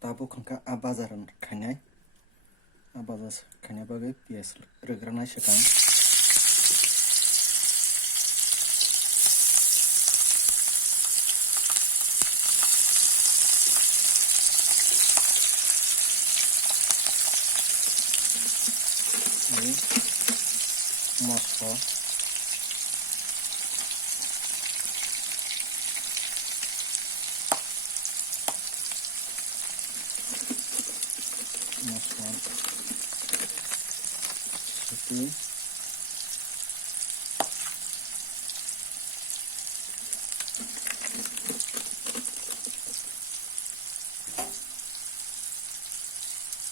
Tabuk hangka abazaran khainai abazas khainai bagai pias regrana sekang ini moso seperti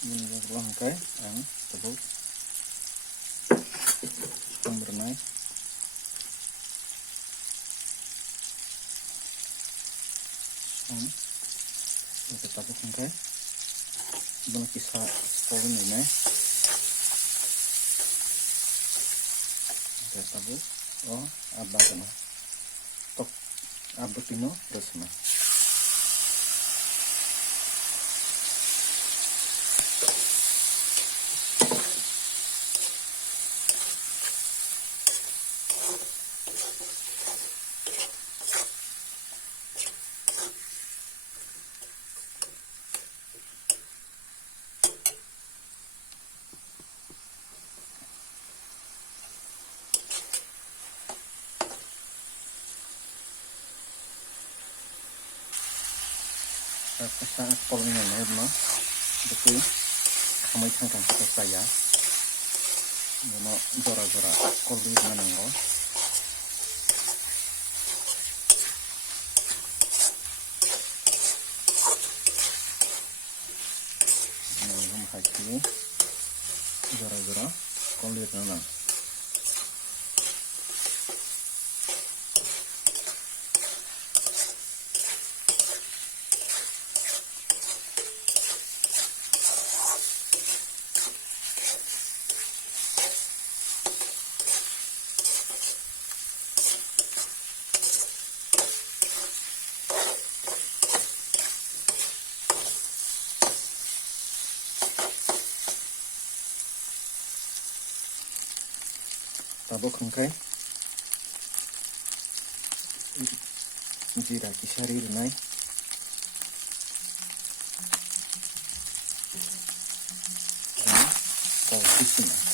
ini adalah hangkai ang tabuk berenai kita tabuk hangkai bang kisah sekolah ini kita tabuk abad tok abutino resma kita kolnya na betul kami tangkap saya mono jora koli manango ini haki jora koli manang tabuk hangkai jira kisari runai kau kisina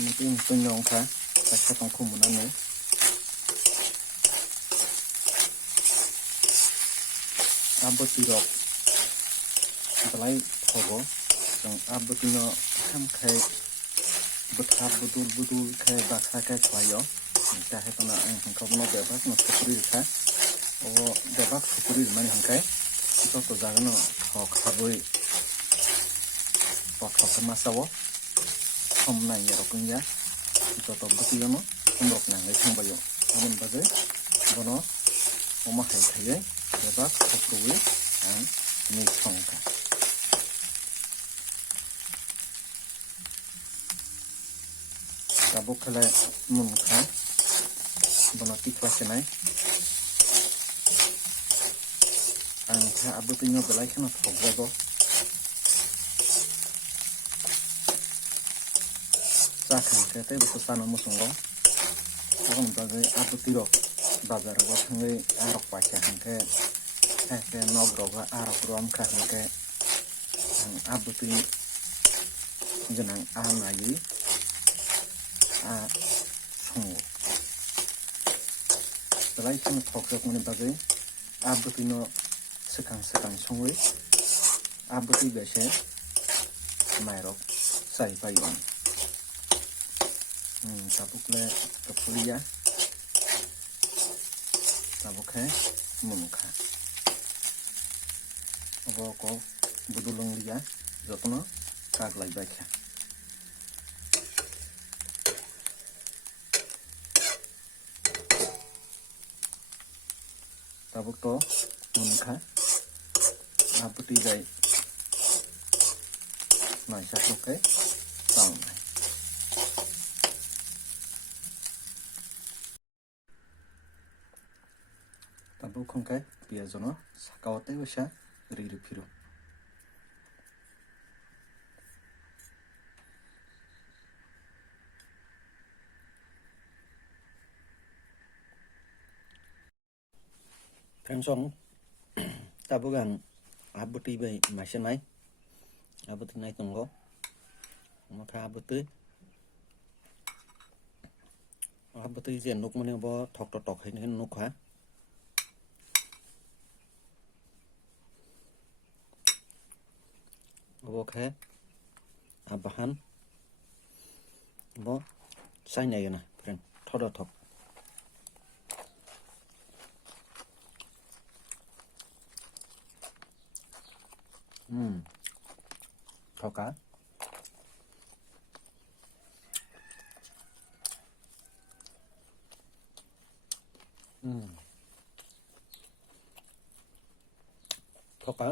mungkin penyong kah tak tongku munane abot tirok balai thogo jang abotino ham khai bethar budul khai bakha khai khwayo ta hetona hangka bono bebak no sukuri kha o bebak sukuri mani hangkai to jagano thok khaboi pothok masawo homnai yaroknya joto butiyono umrok nangai thangbayo amon bagai bono oma hai thayai bebak sukuri ang ni thongka tabuk khala munkha bono tikwa senai angkha abutinyo belai khana thokjago sakhang kete busana musongo akon bagai abutirok bazar go thangai arok pacha hangke ke nogroga arok rom kha hangke ang abuti jenang anayi songo belai khana thokjak mani bagai abutino sekang songoi abuti bese mairok sai payon tabukle kepulia tabukhe munukha obo ko budulung liya jotno kaglai baikha Tabuk to unkha abuti jai mai sakroke tang nai. Tabuk khongke piajono sakaote wisa riru phiru. Friends, tabuk ang abuti bai maisen mai abuti nai tongo maka abuti jen nuk mani bo thok tok hai ni nuk ha bo khe abahan bo sai nei na friend thoda thok thoka thoka